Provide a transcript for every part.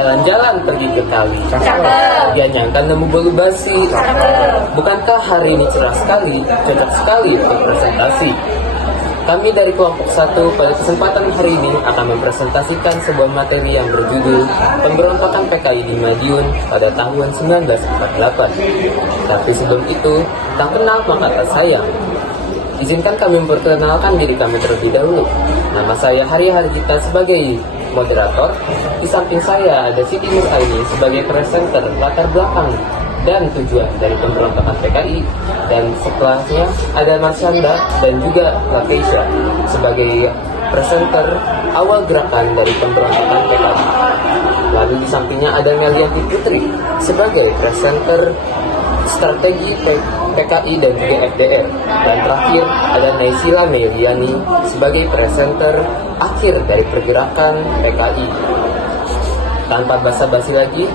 Jalan-jalan pergi ke kali. Cakep. Dia nyangka nemu bolu basi. Cakep. Bukankah hari ini cerah sekali, cocok sekali untuk presentasi? Kami dari kelompok 1 pada kesempatan hari ini akan mempresentasikan sebuah materi yang berjudul Pemberontakan PKI di Madiun pada tahun 1948. Tapi sebelum itu, tak kenal maka tak sayang. Izinkan kami memperkenalkan diri kami terlebih dahulu. Nama saya Hari Harjita sebagai moderator. Di samping saya ada Siti Nuraini sebagai presenter latar belakang dan tujuan dari pemberontakan PKI, dan setelahnya ada Marsyanda dan juga Lakeisha sebagai presenter awal gerakan dari pemberontakan PKI. Lalu di sampingnya ada Melianti Putri sebagai presenter strategi PKI dan juga FDR, dan terakhir ada Naysila Meliani sebagai presenter akhir dari pergerakan PKI. Tanpa basa-basi lagi,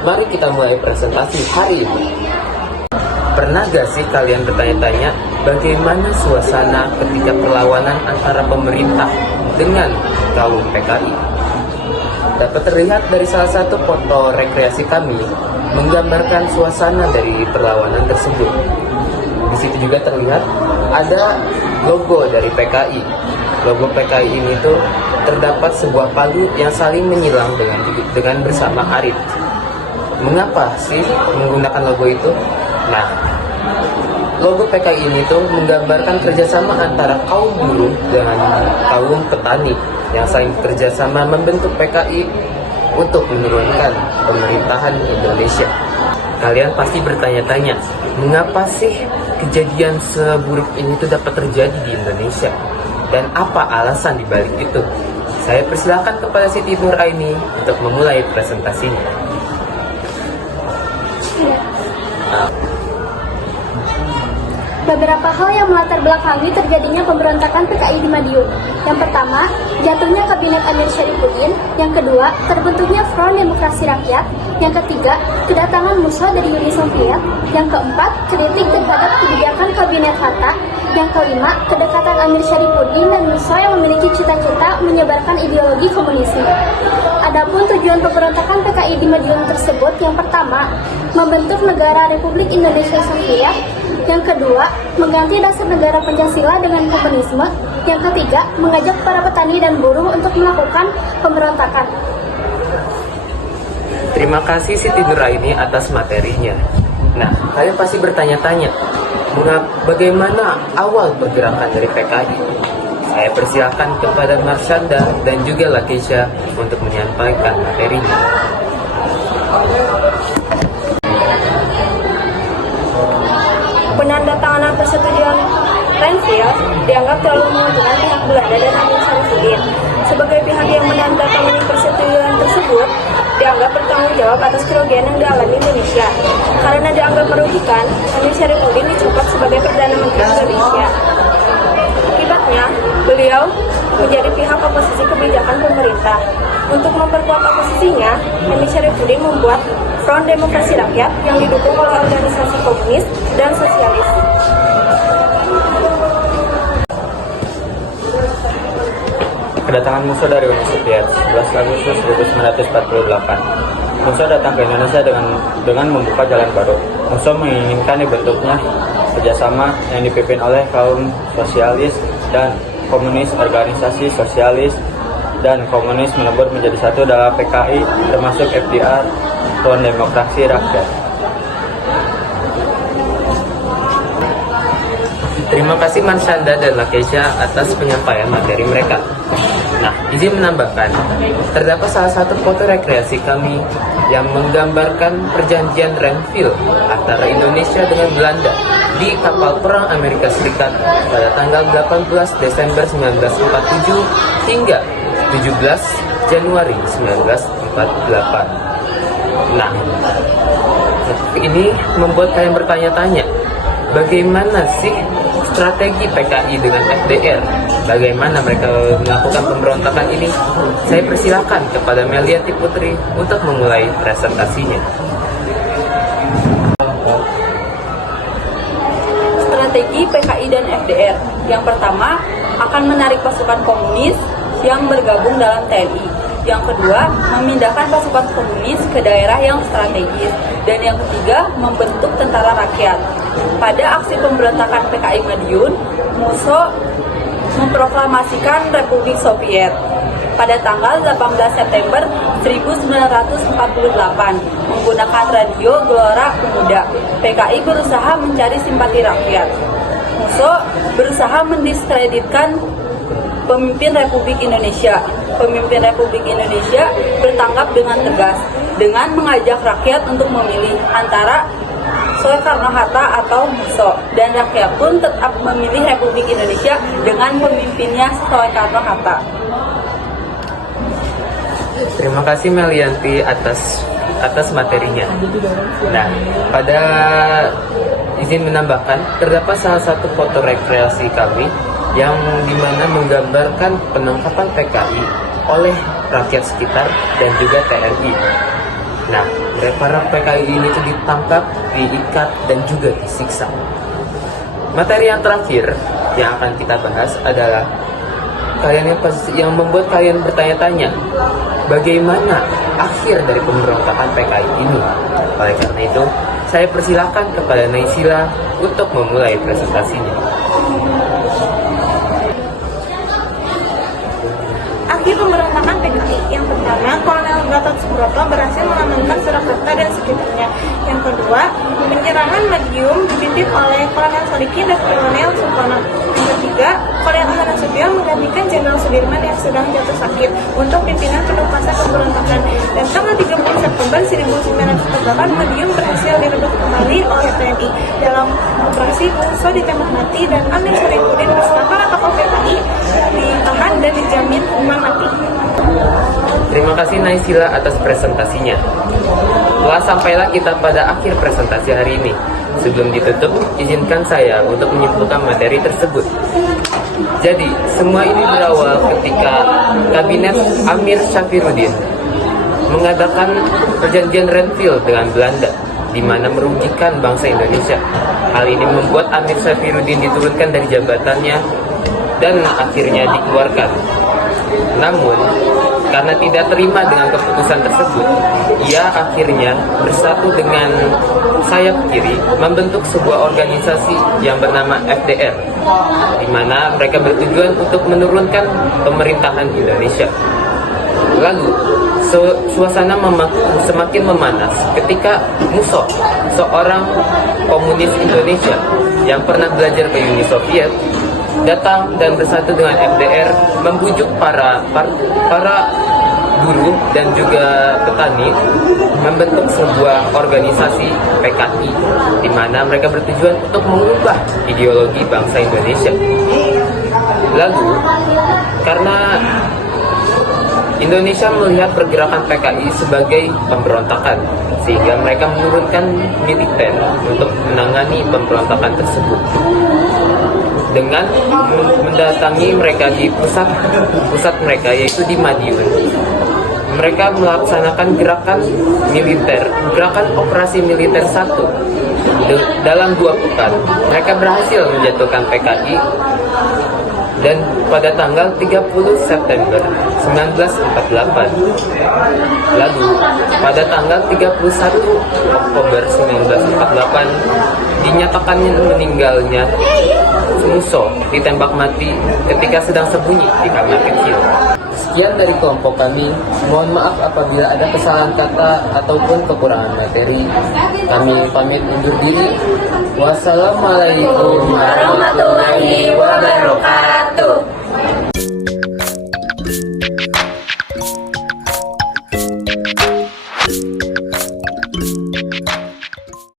mari kita mulai presentasi hari ini. Pernah gak sih kalian bertanya-tanya bagaimana suasana ketika perlawanan antara pemerintah dengan kaum PKI? Dapat terlihat dari salah satu foto rekreasi kami menggambarkan suasana dari perlawanan tersebut. Di situ juga terlihat ada logo dari PKI. Logo PKI ini tuh terdapat sebuah palu yang saling menyilang dengan bersama arit. Mengapa sih menggunakan logo itu? Nah, logo PKI ini tuh menggambarkan kerjasama antara kaum buruh dengan kaum petani yang saling kerjasama membentuk PKI untuk menurunkan pemerintahan Indonesia. Kalian pasti bertanya-tanya, mengapa sih kejadian seburuk ini tuh dapat terjadi di Indonesia? Dan apa alasan dibalik itu? Saya persilakan kepada Siti Nuraini untuk memulai presentasinya. Beberapa hal yang melatar belakangi terjadinya pemberontakan PKI di Madiun. Yang pertama, jatuhnya Kabinet Amir Syarifuddin. Yang kedua, terbentuknya Front Demokrasi Rakyat. Yang ketiga, kedatangan Musa dari Uni Soviet. Yang keempat, kritik terhadap kebijakan Kabinet Hatta. Yang kelima, kedekatan Amir Syarifuddin dan Musa yang memiliki cita-cita menyebarkan ideologi komunisme. Adapun tujuan pemberontakan PKI di Madiun tersebut, yang pertama, membentuk negara Republik Indonesia Soviet. Yang kedua, mengganti dasar negara Pancasila dengan komunisme. Yang ketiga, mengajak para petani dan buruh untuk melakukan pemberontakan. Terima kasih Siti Nuraini atas materinya. Nah, kalian pasti bertanya-tanya, bagaimana awal pergerakan dari PKI? Saya persilakan kepada Marsyanda dan juga Lakeisha untuk menyampaikan materinya. Penandatanganan persetujuan Renville dianggap terlalu menguntungkan pihak Belanda dan Amir Syarifuddin. Sebagai pihak yang menandatangani persetujuan tersebut, dianggap bertanggung jawab atas kerugian yang dialami Indonesia. Karena dianggap merugikan, Amir Syarifuddin dicopot sebagai Perdana Menteri Indonesia. Akibatnya, beliau menjadi pihak oposisi kebijakan pemerintah. Untuk memperkuat oposisinya, Amir Syarifuddin membuat Front Demokrasi Rakyat yang didukung oleh organisasi komunis dan sosialis. Kedatangan Musa dari Uni Soviet 11 Agustus 1948. Musa datang ke Indonesia dengan membuka jalan baru. Musa menginginkan dibentuknya kerjasama yang dipimpin oleh kaum sosialis dan komunis, organisasi sosialis dan komunis melebur menjadi satu dalam PKI, termasuk FDR, Front Demokrasi Rakyat. Terima kasih Marsyanda dan Lakeisha atas penyampaian materi mereka. Nah, izin menambahkan, terdapat salah satu foto rekreasi kami yang menggambarkan perjanjian Renville antara Indonesia dengan Belanda di kapal perang Amerika Serikat pada tanggal 18 Desember 1947 hingga 17 Januari 1948. Nah, ini membuat kalian bertanya-tanya, bagaimana sih strategi PKI dengan FDR? Bagaimana mereka melakukan pemberontakan ini? Saya persilakan kepada Melianti Putri untuk memulai presentasinya. Strategi PKI dan FDR. Yang pertama, akan menarik pasukan komunis yang bergabung dalam TNI. Yang kedua, memindahkan pasukan komunis ke daerah yang strategis. Dan yang ketiga, membentuk tentara rakyat. Pada aksi pemberontakan PKI Madiun, Musso memproklamasikan Republik Soviet. Pada tanggal 18 September 1948, menggunakan radio Gelora Pemuda, PKI berusaha mencari simpati rakyat. Musso berusaha mendiskreditkan pemimpin Republik Indonesia. Pemimpin Republik Indonesia bertanggap dengan tegas dengan mengajak rakyat untuk memilih antara Soekarno-Hatta atau Musso, dan rakyat pun tetap memilih Republik Indonesia dengan pemimpinnya Soekarno-Hatta. Terima kasih Melianti atas materinya. Nah, pada izin menambahkan, terdapat salah satu foto rekreasi kami yang dimana menggambarkan penangkapan PKI oleh rakyat sekitar dan juga TNI. Nah, para PKI ini itu ditangkap, diikat, dan juga disiksa. Materi yang terakhir yang akan kita bahas adalah yang membuat kalian bertanya-tanya, bagaimana akhir dari pemberontakan PKI ini? Oleh karena itu, saya persilakan kepada Naysila untuk memulai presentasinya. Akhir pemberontakan PKI. Yang pertama, Kolonel Gatot Subroto berhasil mengamankan Surakarta dan sekitarnya. Yang kedua, penyerangan Madiun dipimpin oleh Kolonel Sodikin dan Kolonel Supono. Yang ketiga, Kolonel Ahmad Nasution menggantikan Jenderal Sudirman yang sedang jatuh sakit untuk pimpinan penugasan pemberontakan. Dan tanggal 30 September 1948, Madiun berhasil direbut kembali oleh TNI. Dalam operasi, Musso ditembak mati dan Amir Syarifuddin beserta para tokoh PKI ditahan dan dijamin hukuman mati. Terima kasih Naysila atas presentasinya. Telah sampailah kita pada akhir presentasi hari ini. Sebelum ditutup, izinkan saya untuk menyimpulkan materi tersebut. Jadi, semua ini berawal ketika Kabinet Amir Syarifuddin mengadakan perjanjian Renville dengan Belanda, di mana merugikan bangsa Indonesia. Hal ini membuat Amir Syarifuddin diturunkan dari jabatannya dan akhirnya dikeluarkan. Namun, karena tidak terima dengan keputusan tersebut, ia akhirnya bersatu dengan sayap kiri membentuk sebuah organisasi yang bernama FDR, di mana mereka bertujuan untuk menurunkan pemerintahan Indonesia. Lalu, suasana semakin memanas ketika Musso, seorang komunis Indonesia yang pernah belajar ke Uni Soviet, datang dan bersatu dengan FDR, membujuk para buruh dan juga petani membentuk sebuah organisasi PKI, di mana mereka bertujuan untuk mengubah ideologi bangsa Indonesia. Lalu, karena Indonesia melihat pergerakan PKI sebagai pemberontakan, sehingga mereka menurunkan militer untuk menangani pemberontakan tersebut. Dengan mendatangi mereka di pusat mereka, yaitu di Madiun, mereka melaksanakan gerakan operasi militer 1. Dalam 2 pekan, mereka berhasil menjatuhkan PKI, dan pada tanggal 30 September 1948. Lalu, pada tanggal 31 Oktober 1948, dinyatakan meninggalnya Musso ditembak mati ketika sedang sembunyi di kamar kecil. Sekian dari kelompok kami. Mohon maaf apabila ada kesalahan kata ataupun kekurangan materi. Kami pamit undur diri. Wassalamualaikum warahmatullahi wabarakatuh.